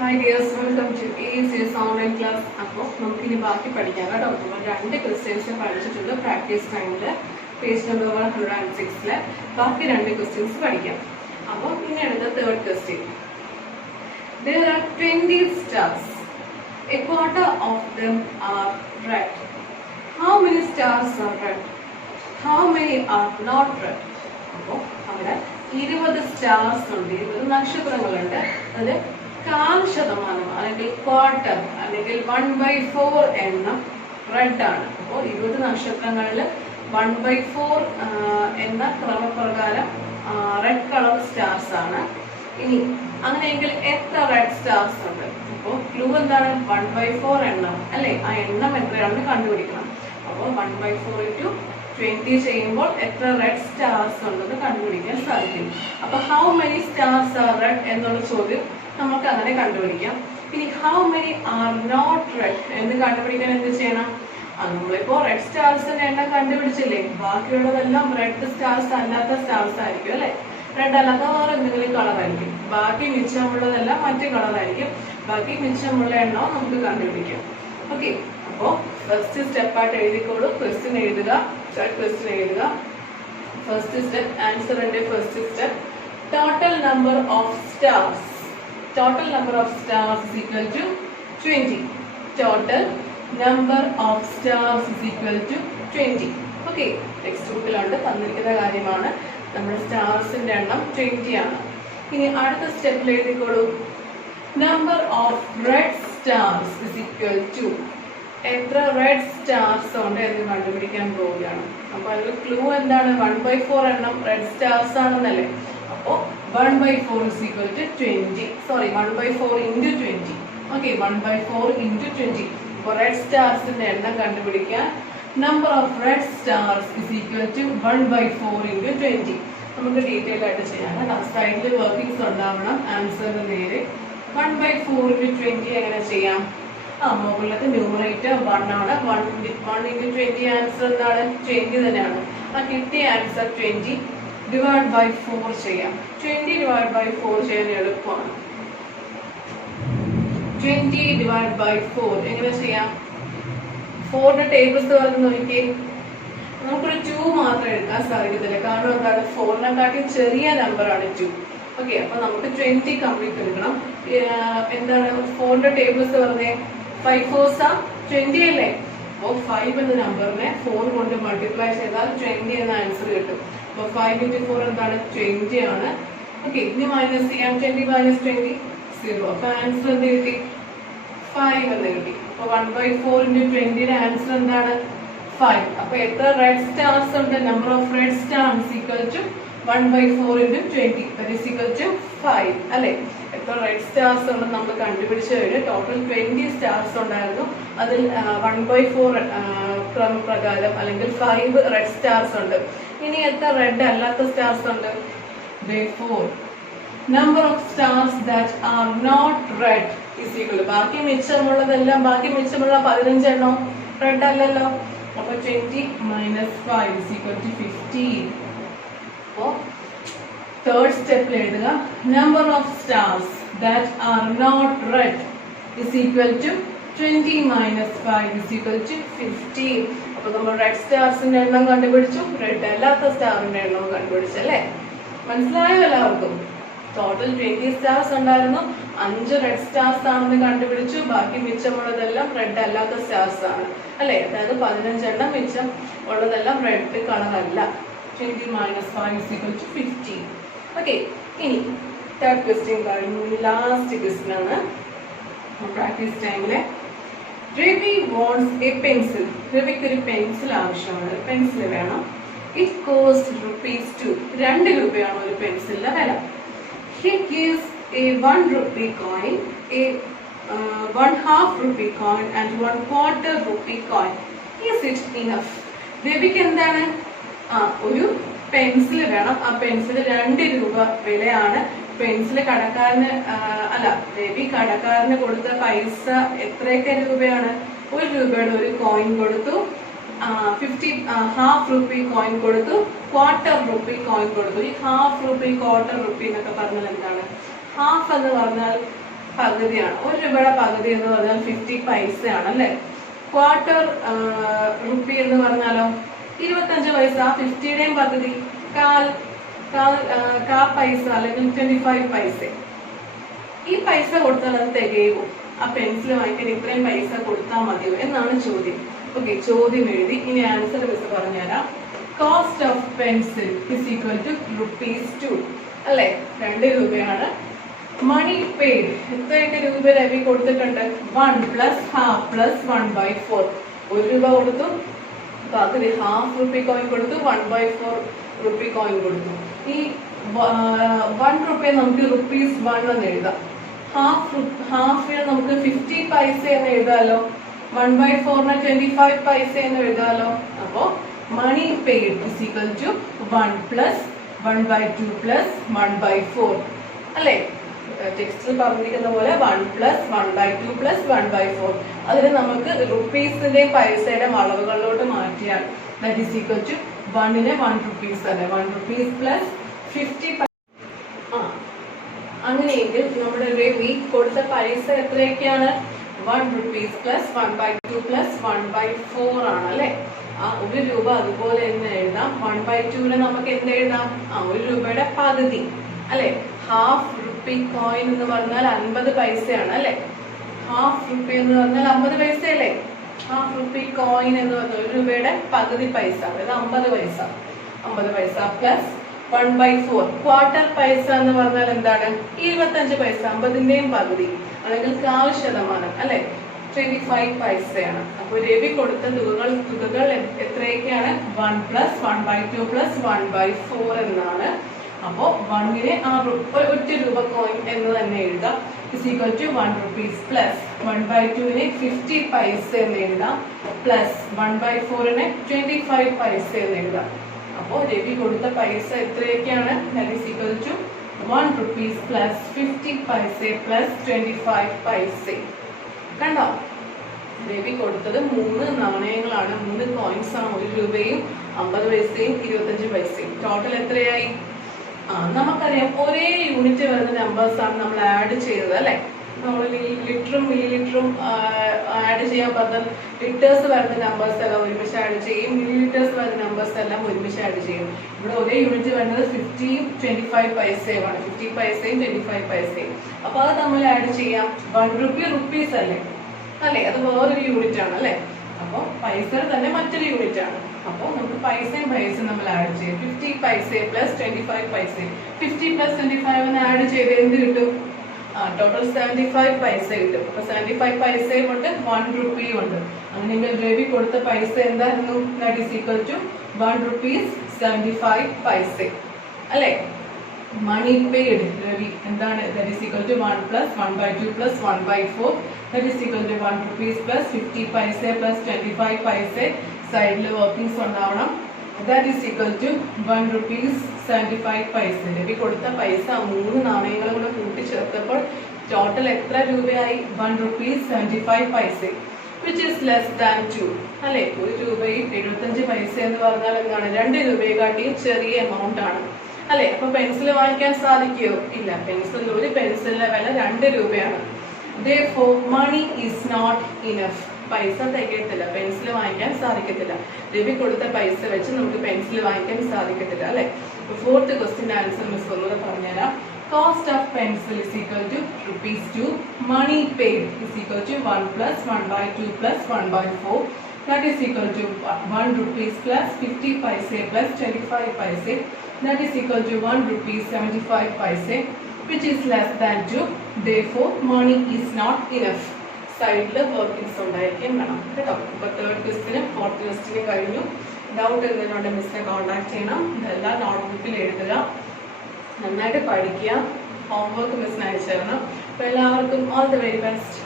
Hi dears, welcome to ACS online class. അപ്പോൾ നമുക്കിനി ബാക്കി പഠിക്കാം കേട്ടോ. നമ്മൾ 2 ക്വസ്റ്റ്യൻസ് പഠിച്ചിട്ടുണ്ട് പ്രാക്ടീസ് ടൈമിൽ പേജ് നമ്പർ 106 ബാക്കി 2 ക്വസ്റ്റ്യൻസ് പഠിക്കാം. അപ്പോൾ ഇനി അടുത്ത third question. There are 20 stars. A quarter of them are red. How many stars are red? How many are not red? അപ്പോൾ അവിടെ 20 സ്റ്റാർസ് ഉണ്ട്, 20 നക്ഷത്രങ്ങളുണ്ട്. അത് 1/4 അല്ലെങ്കിൽ ക്വാർട്ടർ അല്ലെങ്കിൽ 1/4 എണ്ണം റെഡ് ആണ്. അപ്പോൾ 20 നക്ഷത്രങ്ങളിൽ 1/4 എന്ന ക്രമപ്രകാരം റെഡ് കളർ സ്റ്റാർസ് ആണ്. ഇനി അങ്ങനെയെങ്കിൽ എത്ര റെഡ് സ്റ്റാർസ് ഉണ്ട്? അപ്പോൾ ക്ലൂ എന്താണ്? 1/4 എണ്ണം അല്ലെ? ആ എണ്ണം എത്രയാണെന്ന് കണ്ടുപിടിക്കണം. അപ്പോൾ 1/4 × 20 ചെയ്യുമ്പോൾ എത്ര റെഡ് സ്റ്റാർസ് ഉണ്ടെന്ന് കണ്ടുപിടിക്കാൻ സാധിക്കും. അപ്പൊ how many stars are red എന്നുള്ള ചോദ്യം നമുക്ക് അങ്ങനെ കണ്ടുപിടിക്കാം. ഇനി how many are not red എന്ന് കണ്ടുപിടിക്കാൻ എന്ത് ചെയ്യണം? നമ്മളിപ്പോ റെഡ് സ്റ്റാർസിന്റെ എണ്ണം കണ്ടുപിടിച്ചില്ലേ, ബാക്കിയുള്ളതെല്ലാം റെഡ് സ്റ്റാർസ് അല്ലാത്ത സ്റ്റാർസ് ആയിരിക്കും അല്ലെ? റെഡ് അല്ലാത്ത വേറെ എന്തെങ്കിലും കളർ ആയിരിക്കും. ബാക്കി മിച്ചമുള്ളതെല്ലാം മറ്റു കളറായിരിക്കും. ബാക്കി മിച്ചമുള്ള എണ്ണവും നമുക്ക് കണ്ടുപിടിക്കാം. ഓക്കെ, അപ്പോ ഫസ്റ്റ് സ്റ്റെപ്പായിട്ട് എഴുതിക്കോളൂ. ക്വസ്റ്റ്യൻ എഴുതുക, ക്വസ്റ്റ്യൻ എഴുതുക. ഫസ്റ്റ് സ്റ്റെപ്പ് ആൻസറിന്റെ first step, total number of stars. Total number of stars is equal to 20. Total number of stars is equal to 20. Okay, text ബുക്കിലുണ്ട് തന്നിരിക്കുന്ന കാര്യമാണ്. നമ്മുടെ സ്റ്റാർസിന്റെ എണ്ണം 20 ആണ്. ഇനി അടുത്ത സ്റ്റെപ്പിൽ എഴുതിക്കോളൂ, number of red stars is equal to എത്ര റെഡ് സ്റ്റാർസ് ഉണ്ട് എന്ന് കണ്ടുപിടിക്കാൻ പോവുകയാണ്. അപ്പൊ അതിൽ ക്ലൂ എന്താണ്? 1/4 എണ്ണം റെഡ് സ്റ്റാർസ് ആണെന്നല്ലേ? അപ്പോ 1/4 is equal to 20. Sorry, 1/4 into 20. Okay, 1/4 into 20. അപ്പോൾ റെഡ് സ്റ്റാർസിന്റെ എണ്ണം കണ്ടുപിടിക്കാൻ number of red stars is equal to 1/4 into 20. നമുക്ക് ഡീറ്റെയിൽ ആയിട്ട് ചെയ്യാം. സൈഡിൽ വർക്കിംഗ്സ് ഉണ്ടാവണം. ആൻസറിന് നേരെ 1/4 into 20 എങ്ങനെ ചെയ്യാം? മുകളിലത്തെ ന്യൂമറേറ്റർ 1 ആണ്. 1 into 20 ആൻസർ എന്താണ്? 20 തന്നെയാണ്. ആ കിട്ടിയ ആൻസർ 20 ഡിവൈഡ് ബൈ 4 ചെയ്യാം. 20 ഡിവൈഡ് ബൈ 4 ചെയ്യാൻ എളുപ്പമാണ്. 20 ഡിവൈഡ് ബൈ 4 എങ്ങനെ ചെയ്യാം? 4ന്റെ ടേബിൾസ് പറഞ്ഞ് നോക്കിയേ. നമുക്കൊരു 2 മാത്രം എടുക്കാൻ സാധിക്കത്തില്ല. കാരണം എന്താണ്? 4നെക്കാട്ടി ചെറിയ നമ്പറാണ് 2. ഓക്കെ, അപ്പൊ നമുക്ക് 20 കംപ്ലീറ്റ് എടുക്കണം. എന്താണ് 4ന്റെ ടേബിൾസ് പറഞ്ഞേ? 5 4s are 20 അല്ലേ? അപ്പോൾ 5 എന്ന നമ്പറിനെ 4 കൊണ്ട് മൾട്ടിപ്ലൈ ചെയ്താൽ 20 എന്ന ആൻസർ കിട്ടും. അപ്പോൾ 5 into 4 എന്താണ്? 20 ആണ്. ഓക്കെ, ഇനി മൈനസ് ചെയ്യാം. 20 - 20 0. അപ്പൊ ആൻസർ എന്ത് കിട്ടി? 5 എന്ന് കിട്ടി. അപ്പൊ 1/4 into 20യുടെ ആൻസർ എന്താണ്? 5. അപ്പൊ എത്ര റെഡ് സ്റ്റാർസ് ഉണ്ട്? Number of red stars equal to 1/4 into 20. That is equal to 5 അല്ലെ? എത്ര റെഡ് സ്റ്റാർസ് ഉണ്ടെന്ന് നമ്മൾ കണ്ടുപിടിച്ചു കഴിഞ്ഞു. ടോട്ടൽ 20 സ്റ്റാർസ് ഉണ്ടായിരുന്നു. അതിൽ 1/4 ക്രമപ്രകാരം അല്ലെങ്കിൽ 5 റെഡ് സ്റ്റാർസ് ഉണ്ട്. ഇനി എത്ര റെഡ് അല്ലാത്ത സ്റ്റാർസ് ഉണ്ട്? Therefore, number of stars that are not red is equal to ബാക്കി മിച്ചമുള്ളതെല്ലാം ബാക്കി മിച്ചമുള്ള 15 എണ്ണം റെഡ് അല്ലല്ലോ. അപ്പൊ 20 - 5 is equal to 15. അപ്പോൾ തേർഡ് സ്റ്റെപ്പിൽ എഴുതുക, number of stars that are not red is equal to 20 - 5 is equal to 15. അപ്പൊ നമ്മൾ റെഡ് സ്റ്റാർസിന്റെ എണ്ണം കണ്ടുപിടിച്ചു, റെഡ് അല്ലാത്ത സ്റ്റാറിന്റെ എണ്ണം കണ്ടുപിടിച്ചു അല്ലേ? മനസ്സിലായോ എല്ലാവർക്കും? ടോട്ടൽ 20 സ്റ്റാർസ് ഉണ്ടായിരുന്നു. 5 റെഡ് സ്റ്റാർസ് ആണെന്ന് കണ്ടുപിടിച്ചു. ബാക്കി മിച്ചമുള്ളതെല്ലാം റെഡ് അല്ലാത്ത സ്റ്റാർസ് ആണ് അല്ലെ? അതായത് 15 എണ്ണം മിച്ചം ഉള്ളതെല്ലാം റെഡ് കളർ അല്ല. 20 - 5 is equal to 15. ഓക്കെ, ഇനി തേർഡ് ക്വസ്റ്റ്യൻ കഴിഞ്ഞു. ലാസ്റ്റ് ക്വസ്റ്റ്യൻ ആണ് പ്രാക്ടീസ് ടൈമിലെ. Ravi wants a pencil. രവിക്ക് ഒരു പെൻസിൽ ആവശ്യമാണ്. പെൻസിൽ വേണം. It costs ₹2. 2 രൂപയാണ് ഒരു പെൻസിലിന്റെ വില. He gives a 1 rupee coin, a 1/2 rupee coin and 1/4 rupee coin. Is it enough? രവിക്ക് എന്താണ്? ഒരു പെൻസിൽ വേണം. ആ പെൻസിൽ 2 രൂപ വിലയാണ്. പെൻസിൽ കടക്കാരന് അല്ല, രവി കടക്കാരന് കൊടുത്ത പൈസ എത്രയൊക്കെ രൂപയാണ്? 1 രൂപയുടെ ഒരു കോയിൻ കൊടുത്തു, 1/2 rupee കോയിൻ കൊടുത്തു, 1/4 rupee കോയിൻ കൊടുത്തു. ഈ 1/2 rupee 1/4 rupee എന്നൊക്കെ പറഞ്ഞാൽ എന്താണ്? ഹാഫ് എന്ന് പറഞ്ഞാൽ പകുതിയാണ്. 1 രൂപയുടെ പകുതി എന്ന് പറഞ്ഞാൽ 50 പൈസയാണ് അല്ലേ. ക്വാർട്ടർ റുപ്പി എന്ന് പറഞ്ഞാലോ 25 പൈസ. 50യുടെയും പകുതി കാ പൈസ അല്ലെങ്കിൽ 25 പൈസ. ഈ പൈസ കൊടുത്താൽ അത് തികയുമോ? ആ പെൻസിൽ വാങ്ങിക്കാൻ ഇത്രയും പൈസ കൊടുത്താൽ മതിയോ എന്നാണ് ചോദ്യം. ഓക്കെ, ചോദ്യം എഴുതി. ഇനി ആൻസർ മിസ് പറഞ്ഞുതരാം. Cost of pencil is equal to ₹2 അല്ലേ. 2 രൂപയാണ്. മണി പെയ്ഡ് എത്രയൊക്കെ രൂപ രവി കൊടുത്തിട്ടുണ്ട്? 1 + ½ + 1/4. 1 രൂപ കൊടുത്തു, പകുതി ½ റുപ്പി കോയിൻ കൊടുത്തു, 1/4 റുപ്പി കോയിൻ കൊടുത്തു. ഈ 1 റുപ്പയെ നമുക്ക് ₹1 എന്ന് എഴുതാം. ഹാഫിന് നമുക്ക് 50 പൈസ എന്ന് എഴുതാലോ. 1/4ന് 25 പൈസ എന്ന് എഴുതാലോ. അപ്പോ മണി പെയ്ഡ് ഇസ് ഈക്വൽ ടു 1 + 1/2 + 1/4 അല്ലേ. ടെക്സ്റ്റിൽ പറഞ്ഞിരിക്കുന്ന പോലെ 1 + 1/2 + 1/4. അതിന് നമുക്ക് റുപ്പീസിന്റെ പൈസയുടെ അളവുകളിലോട്ട് മാറ്റിയാൽ ദാറ്റ് ഈസ് ഈക്വൽ ടു 1ന് 1 rupees അല്ലേ. 1 rupees + 50. അങ്ങനെയെങ്കിൽ നമ്മുടെ രവി കൊടുത്ത പൈസ എത്രയൊക്കെയാണ്? 1 rupees + 1/2 + 1/4 ആണ് അല്ലേ. ആ 1 രൂപ അതുപോലെ തന്നെ എഴുതാം. 1/2ന് നമുക്ക് എന്ത് എഴുതാം? 1 രൂപയുടെ പകുതി അല്ലെ. ½ റുപ്പി കോയിൻ എന്ന് പറഞ്ഞാൽ 50 പൈസയാണ് അല്ലെ. ½ റുപ്പി എന്ന് പറഞ്ഞാൽ 50 പൈസ അല്ലേ. ½ റുപ്പി കോയിൻ എന്ന് പറഞ്ഞാൽ 1 രൂപയുടെ പകുതി പൈസ, അതായത് 50 പൈസ. 50 പൈസ പ്ലസ് 1/4. ക്വാർട്ടർ പൈസ എന്ന് പറഞ്ഞാൽ എന്താണ്? 25 പൈസ, 50ന്റെയും പകുതി അല്ലെങ്കിൽ 1/4% അല്ലെ. 25 പൈസയാണ്. അപ്പോൾ രവി കൊടുത്ത തുകകൾ എത്രയൊക്കെയാണ്? 1 + 1/2 + 1/4 എന്നാണ്. അപ്പോ 1ന് ആ ഒറ്റ രൂപ കോയിൻ എന്ന് തന്നെ എഴുതാം. Is equal to 1 rupees plus 1/2ന് 50 പൈസ എന്ന് എഴുതാം പ്ലസ് 1/4ന് 25 പൈസ എന്ന് എഴുതാം. അപ്പോ രവി കൊടുത്ത പൈസ എത്രയൊക്കെയാണ്? That is equal to 1 rupees plus 50 paisa plus 25 പൈസ. കണ്ടോ? രവി കൊടുത്തത് 3 നാണയങ്ങളാണ്, 3 കോയിൻസ് ആണ്. 1 രൂപയും 50 പൈസയും 25 പൈസയും. ടോട്ടൽ എത്രയായി? നമുക്കറിയാം ഒരേ യൂണിറ്റ് വരുന്ന നമ്പേഴ്സ് ആണ് നമ്മൾ ആഡ് ചെയ്തത് അല്ലെ. നമ്മൾ ലിറ്ററും മില്ലി ലിറ്ററും ആഡ് ചെയ്യാൻ പറഞ്ഞാൽ ലിറ്റേഴ്സ് വരുന്ന നമ്പേഴ്സ് എല്ലാം ഒരുമിച്ച് ആഡ് ചെയ്യും, മില്ലി ലിറ്റേഴ്സ് വരുന്ന നമ്പേഴ്സ് എല്ലാം ഒരുമിച്ച് ആഡ് ചെയ്യും. ഇവിടെ ഒരേ യൂണിറ്റ് വരുന്നത് 50യും 25 പൈസയുമാണ്. 50 പൈസയും 25 പൈസയും. അപ്പൊ അത് നമ്മൾ ആഡ് ചെയ്യാം. 1 rupee റുപ്പീസ് അല്ലേ അല്ലെ. അത് വേറൊരു യൂണിറ്റ് ആണ് അല്ലെ. അപ്പോൾ പൈസ തന്നെ മറ്റൊരു യൂണിറ്റ് ആണ്. അപ്പോൾ നമുക്ക് പൈസയും പൈസയും നമ്മൾ ആഡ് ചെയ്യും. 50 പൈസ പ്ലസ് 25 പൈസ. 50 + 25 ആഡ് ചെയ്ത് എന്ത് കിട്ടും? ടോട്ടൽ 75 പൈസ കിട്ടും. അപ്പൊ 75 പൈസയും ഉണ്ട്, 1 റുപ്പിയും ഉണ്ട്. അങ്ങനെയെങ്കിൽ രവി കൊടുത്ത പൈസ എന്തായിരുന്നു? That is equal to 1 rupees 75 paise അല്ലെ. മണി പെയ്ഡ് രവി എന്താണ്? That is equal to 1 + 1/2 + 1/4. That is equal to 1 rupees + 50 പൈസ + 25 പൈസ. സൈഡിൽ വർക്കിംഗ്സ് ഉണ്ടാവണം. That is equal to 1 rupees 75 പൈസ. രവി കൊടുത്ത പൈസ 3 നാണയങ്ങളും കൂടെ കൂട്ടിച്ചേർത്തപ്പോൾ ടോട്ടൽ എത്ര രൂപയായി? 1 rupees 75 പൈസ, വിച്ച് ഈസ് ലെസ് ദാൻ 2 അല്ലെ. 1 രൂപയും 75 പൈസ എന്ന് പറഞ്ഞാൽ എന്താണ്? 2 രൂപയെക്കാട്ടിയും ചെറിയ എമൗണ്ട് ആണ് അല്ലെ. അപ്പൊ പെൻസിൽ വാങ്ങിക്കാൻ സാധിക്കുമോ? ഇല്ല. ഒരു പെൻസിലിന്റെ വില 2 രൂപയാണ്. Therefore, money is not enough. പൈസ തികയത്തില്ല, പെൻസിൽ വാങ്ങിക്കാൻ സാധിക്കത്തില്ല. രവി കൊടുത്ത പൈസ വെച്ച് നമുക്ക് പെൻസിൽ വാങ്ങിക്കാൻ സാധിക്കത്തില്ല അല്ലെ. 4th ക്വസ്റ്റ്യൻ ആൻസർ മിസ് ഒന്നുകൂടെ പറഞ്ഞുതരാം. Cost of pencil is equal to ₹2. Money paid is equal to 1 + 1/2 + 1/4. That is equal to 1 rupees plus 50 paise plus 25 paise. That is equal to 1 rupees 75 paise, which is less than 2. Therefore, money is not enough. Side workings ഉണ്ടായിരിക്കും വേണം കേട്ടോ. അപ്പോൾ 3rd ക്വസ്റ്റ്യനും 4th ക്വസ്റ്റ്യനും കഴിഞ്ഞു. Doubt എന്തെങ്കിലും മിസ്സിനെ contact ചെയ്യണം. ഇതെല്ലാം നോട്ട്ബുക്കിൽ എഴുതുക, നന്നായിട്ട് പഠിക്കുക, ഹോംവർക്ക് മിസ്സിന് അയച്ചു തരണം. അപ്പോൾ എല്ലാവർക്കും ഓൾ ദി വെരി ബെസ്റ്റ്.